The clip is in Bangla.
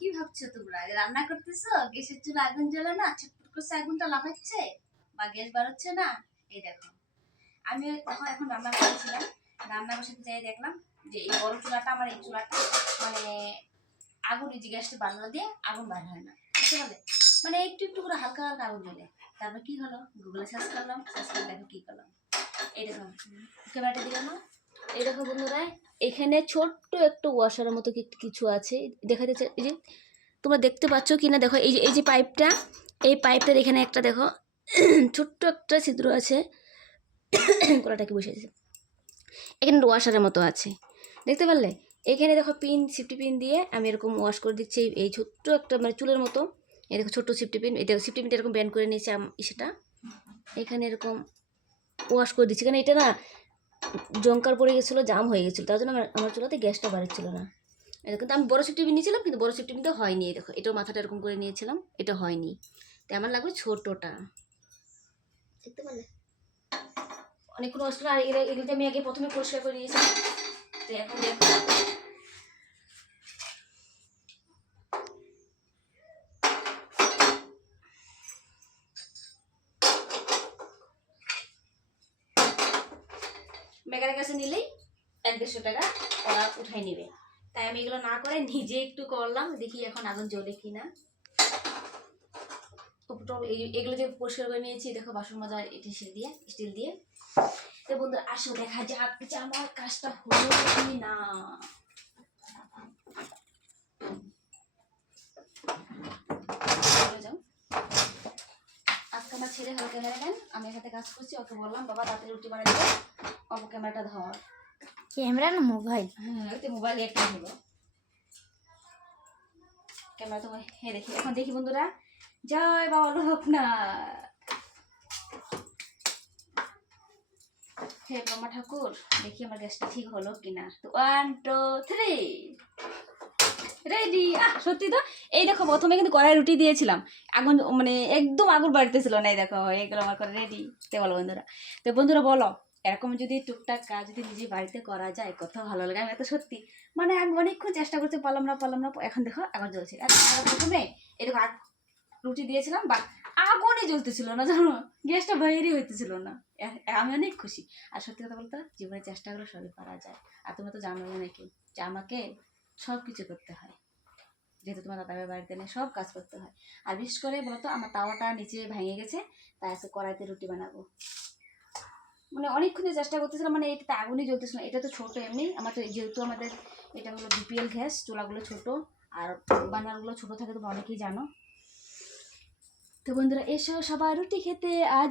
কি ভাবছো তোমরা? রান্না করতেছো, গ্যাসের চুলা আগুন জ্বলে না, ছটফট করছে আগুনটা লাফাচ্ছে বা গ্যাস বাড়াচ্ছে না। এই দেখো, আমি তখন এখন রান্না করেছিলাম, রান্না বসাতে যাই দেখলাম যে এই বড় চুলাটা, আমার এই চুলাটা মানে আগুন, এই যে গ্যাসটা বানানো দিয়ে আগুন বার হয় না, বুঝতে পারলে? মানে একটু একটু করে হালকা হালকা আগুন জ্বলে। তারপর কি হলো, গুগলে সার্চ করলাম, সার্চ করে দেখো কি করলাম। এই দেখো, ক্যামেরাটা দিলাম না। এই দেখো বন্ধুরা, এখানে ছোট্ট একটু ওয়াশারের মতো কিছু আছে, দেখা যাচ্ছে। এই যে তোমরা দেখতে পাচ্ছ কি না দেখো, এই যে পাইপটা, এই পাইপটার এখানে একটা দেখো ছোট্ট একটা ছিদ্র আছে, কলাটা কি বসেছে, এখানে ওয়াশারের মতো আছে, দেখতে পারলে? এখানে দেখো পিন, সিফটি পিন দিয়ে আমি এরকম ওয়াশ করে দিচ্ছি এই ছোট্ট একটা মানে চুলের মতো। এই দেখো ছোট্ট সিফটি পিন, এই দেখো সিফটি পিনটা এরকম ব্যান্ড করে নিয়েছি সেটা এখানে এরকম ওয়াশ করে দিচ্ছি, কারণ এটা না জঙ্কার পড়ে গেছিলো, জাম হয়ে গেছিলো, তার জন্য আমার চুলাতে গ্যাসটা বাড়ছিল না। কিন্তু আমি বড় সিফটি পিন নিয়েছিলাম, কিন্তু বড় সিফটি পিন তো হয়নি। দেখো এটাও মাথাটা এরকম করে নিয়েছিলাম, এটা হয়নি, তাই আমার লাগবে ছোটটা, দেখতে পারলে? অনেকক্ষণ ওয়াশ করে, আর এগুলোতে আমি আগে প্রথমে পরিষ্কার করে নিয়েছিলাম, তো এখন দেখো মেকারের কাছে নিলেই 100-150 টাকা ওরা উঠাই নেবে, তাই আমি এগুলো না করে নিজে একটু করলাম, দেখি এখন আগুন জ্বলে কিনা। এগুলো যে পরিষ্কার করে নিয়েছি, দেখো বাসন মাজা স্টিল দিয়ে। তো বন্ধু আসো দেখা যাক যে আমার কাজটা হলো কি না। আজকে আমার ছেলে হলো ক্যামেরা ম্যান, আমি এখানে কাজ করছি, ওকে বললাম বাবা তাড়াতাড়ি রুটি বানিয়ে দিবে, অল্প ক্যামেরাটা ধর। ক্যামেরা না মোবাইল? হ্যাঁ, ওই তো মোবাইল একটা হলো, ক্যামেরা তো হ্যাঁ। দেখি এখন, দেখি বন্ধুরা, জয় বাবা লোকনাথ, হে ব্রহ্মা ঠাকুর, দেখি আমার গ্যাসটা ঠিক হলো কিনা। তো 1 2 3 রেডি। সত্যি তো, এই দেখো প্রথমে কিন্তু কড়াই রুটি দিয়েছিলাম, আগুন মানে একদম আগুন বাড়তেছিল না। এই দেখো এগুলো আমার করে রেডি। তো বলো বন্ধুরা, তো বন্ধুরা বলো, এরকম যদি টুকটাক কাজ যদি নিজে বাড়িতে করা যায় কত ভালো লাগে। আমি এত সত্যি মানে আমি অনেকক্ষণ চেষ্টা করতে পারলাম না, এখন দেখো আগুন জ্বলছে। প্রথমে এই দেখো রুটি দিয়েছিলাম, বা আগুনই জ্বলতেছিল না, জানো, গ্যাসটা বাইরেই হইতেছিল না। আমি অনেক খুশি। আর সত্যি কথা বলতে, জীবনের চেষ্টাগুলো সবই করা যায়। আর তোমরা তো জানো নাকি যে আমাকে সব কিছু করতে হয়, যেহেতু তোমার দাদাভাই বাড়িতে নেই, সব কাজ করতে হয়। আর বিশেষ করে বলতো, আমার তাওয়াটা নিচে ভেঙে গেছে, তাই আজকে কড়াইতে রুটি বানাবো। মানে অনেকক্ষণ চেষ্টা করতেছিলাম, মানে এটাতে আগুনই জ্বলতেছিল না। এটা তো ছোটো এমনি, আমার তো যেহেতু আমাদের এটা হলো বিপিএল গ্যাস, চুলাগুলো ছোটো আর বার্নারগুলো ছোটো থাকে, তোমরা অনেকেই জানো। তো বন্ধুরা এসো সবাই রুটি খেতে, আজ